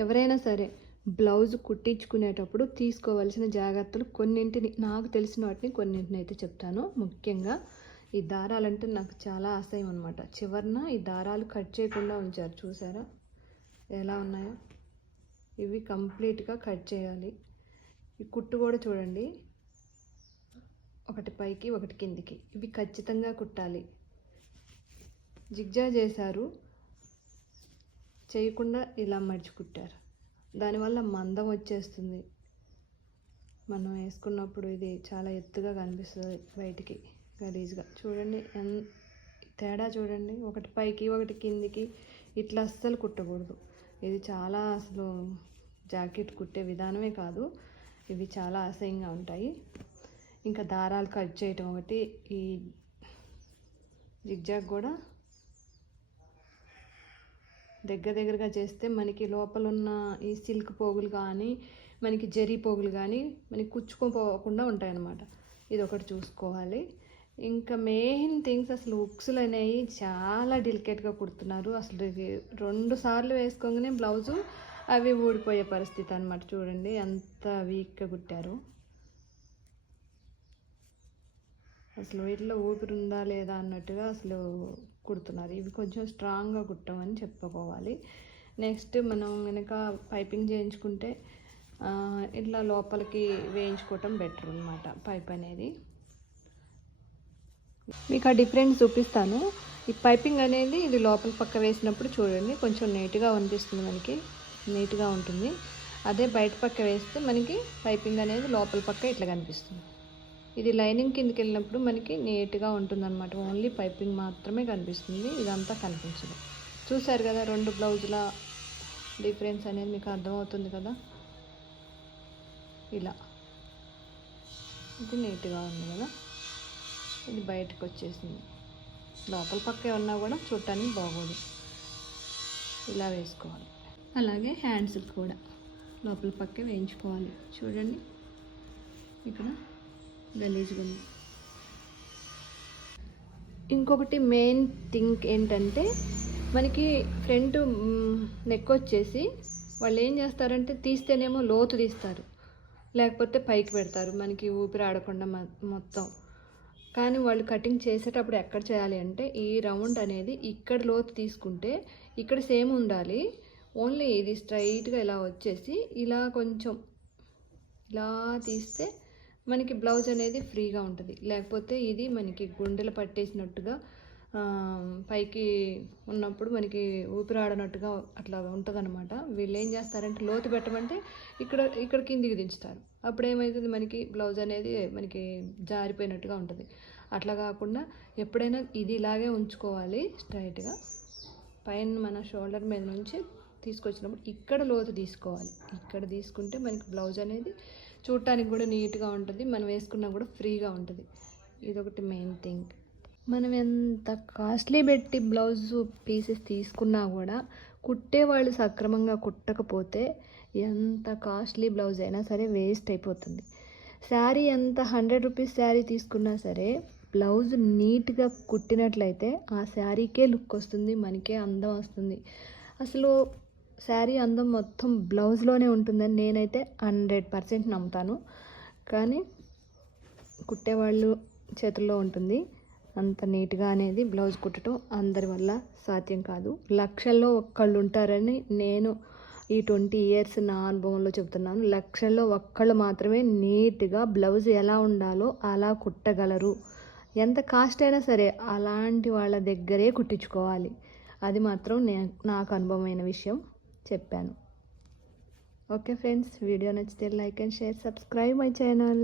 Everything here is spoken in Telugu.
ఎవరైనా సరే బ్లౌజ్ కుట్టించుకునేటప్పుడు తీసుకోవాల్సిన జాగ్రత్తలు కొన్నింటిని, నాకు తెలిసిన వాటిని కొన్నింటిని అయితే చెప్తాను. ముఖ్యంగా ఈ దారాలంటే నాకు చాలా అసహ్యం అనమాట. చివరన ఈ దారాలు కట్ చేయకుండా ఉంచారు, చూసారా ఎలా ఉన్నాయో. ఇవి కంప్లీట్గా కట్ చేయాలి. ఈ కుట్టు కూడా చూడండి, ఒకటి పైకి ఒకటి కిందికి, ఇవి ఖచ్చితంగా కుట్టాలి. జిగ్జా చేశారు, చేయకుండా ఇలా మడిచి కుట్టారు. దానివల్ల మందం వచ్చేస్తుంది. మనం వేసుకున్నప్పుడు ఇది చాలా ఎత్తుగా కనిపిస్తుంది బయటికి, గలీజ్గా. చూడండి తేడా చూడండి, ఒకటి పైకి ఒకటి కిందికి, ఇట్లా అస్సలు కుట్టకూడదు. ఇది చాలా అసలు జాకెట్ కుట్టే విధానమే కాదు, ఇవి చాలా అసహ్యంగా ఉంటాయి. ఇంకా దారాలు కట్ చేయటం ఒకటి, ఈ జిగ్జాగ్ కూడా దగ్గరగా చేస్తే మనకి లోపల ఉన్న ఈ సిల్క్ పోగులు కానీ, మనకి జరీ పోగులు కానీ మనకి కుచ్చుకోపోకుండా ఉంటాయన్నమాట. ఇది ఒకటి చూసుకోవాలి. ఇంకా మెయిన్ థింగ్స్, అసలు ఉక్సులు అనేవి చాలా డెలికేట్గా కుడుతున్నారు. అసలు 2 సార్లు వేసుకోగానే బ్లౌజు అవి ఊడిపోయే పరిస్థితి అనమాట. చూడండి ఎంత వీక్గా కుట్టారు. అసలు వీటిలో ఊపిరి ఉందా లేదా అన్నట్టుగా అసలు కుడుతున్నారు. ఇవి కొంచెం స్ట్రాంగ్గా కుట్టమని చెప్పుకోవాలి. నెక్స్ట్ మనం కనుక పైపింగ్ చేయించుకుంటే ఇట్లా లోపలికి వేయించుకోవటం బెటర్ అనమాట పైప్ అనేది. మీకు ఆ డిఫరెన్స్ చూపిస్తాను. ఈ పైపింగ్ అనేది ఇది లోపల పక్క వేసినప్పుడు చూడండి కొంచెం నీట్గా అనిపిస్తుంది, మనకి నీట్గా ఉంటుంది. అదే బయట పక్క వేస్తే మనకి పైపింగ్ అనేది లోపల పక్క ఇట్లా కనిపిస్తుంది. ఇది లైనింగ్ కిందకి వెళ్ళినప్పుడు మనకి నీట్గా ఉంటుందన్నమాట. ఓన్లీ పైపింగ్ మాత్రమే కనిపిస్తుంది, ఇదంతా కనిపించదు. చూసారు కదా 2 బ్లౌజుల డిఫరెన్స్ అనేది మీకు అర్థమవుతుంది కదా. ఇలా ఇది నీట్గా ఉంది కదా, ఇది బయటకు వచ్చేసింది. లోపల పక్క ఏమన్నా కూడా చూడటానికి బాగోదు. ఇలా వేసుకోవాలి. అలాగే హ్యాండ్స్కి కూడా లోపల పక్కే వేయించుకోవాలి. చూడండి ఇక్కడ గలీజ్గా ఉంది. ఇంకొకటి మెయిన్ థింగ్ ఏంటంటే, మనకి ఫ్రంట్ నెక్ వచ్చేసి వాళ్ళు ఏం చేస్తారంటే తీస్తేనేమో లోతు తీస్తారు, లేకపోతే పైకి పెడతారు మనకి ఊపిరి ఆడకుండా మొత్తం. కానీ వాళ్ళు కటింగ్ చేసేటప్పుడు ఎక్కడ చేయాలి అంటే, ఈ రౌండ్ అనేది ఇక్కడ లోతు తీసుకుంటే ఇక్కడ సేమ్ ఉండాలి. ఓన్లీ ఇది స్ట్రైట్గా ఇలా వచ్చేసి ఇలా కొంచెం ఇలా తీస్తే మనకి బ్లౌజ్ అనేది ఫ్రీగా ఉంటుంది. లేకపోతే ఇది మనకి గుండెలు పట్టేసినట్టుగా పైకి ఉన్నప్పుడు మనకి ఊపిరాడనట్టుగా అట్లా ఉంటుంది అనమాట. వీళ్ళు ఏం చేస్తారంటే లోతు పెట్టమంటే ఇక్కడ కిందికి దించుతారు. అప్పుడు ఏమవుతుంది, మనకి బ్లౌజ్ అనేది మనకి జారిపోయినట్టుగా ఉంటుంది. అట్లా కాకుండా ఎప్పుడైనా ఇది ఇలాగే ఉంచుకోవాలి స్ట్రైట్గా. పైన మన షోల్డర్ మీద నుంచి తీసుకొచ్చినప్పుడు ఇక్కడ లోతు తీసుకోవాలి. ఇక్కడ తీసుకుంటే మనకి బ్లౌజ్ అనేది చూడటానికి కూడా నీట్గా ఉంటుంది, మనం వేసుకున్నా కూడా ఫ్రీగా ఉంటుంది. ఇదొకటి మెయిన్ థింగ్. మనం ఎంత కాస్ట్లీ పెట్టి బ్లౌజ్ పీసెస్ తీసుకున్నా కూడా కుట్టేవాళ్ళు సక్రమంగా కుట్టకపోతే ఎంత కాస్ట్లీ బ్లౌజ్ అయినా సరే వేస్ట్ అయిపోతుంది. శారీ ఎంత 100 రూపీస్ శారీ తీసుకున్నా సరే బ్లౌజ్ నీట్గా కుట్టినట్లయితే ఆ శారీకే లుక్ వస్తుంది, మనకే అందం వస్తుంది. అసలు శారీ అందం మొత్తం బ్లౌజ్లోనే ఉంటుందని నేనైతే 100% నమ్ముతాను. కానీ కుట్టేవాళ్ళు చేతుల్లో ఉంటుంది. అంత నీట్గా అనేది బ్లౌజ్ కుట్టడం అందరి వల్ల సాధ్యం కాదు. లక్షల్లో ఒక్కళ్ళు ఉంటారని నేను ఈ 20 ఇయర్స్ నా అనుభవంలో చెప్తున్నాను. లక్షల్లో ఒక్కళ్ళు మాత్రమే నీట్గా బ్లౌజ్ ఎలా ఉండాలో అలా కుట్టగలరు. ఎంత కాస్ట్ అయినా సరే అలాంటి వాళ్ళ దగ్గరే కుట్టించుకోవాలి. అది మాత్రం నాకు అనుభవమైన విషయం చెప్పాను. ఓకే ఫ్రెండ్స్, వీడియో నచ్చితే like and share, subscribe my channel.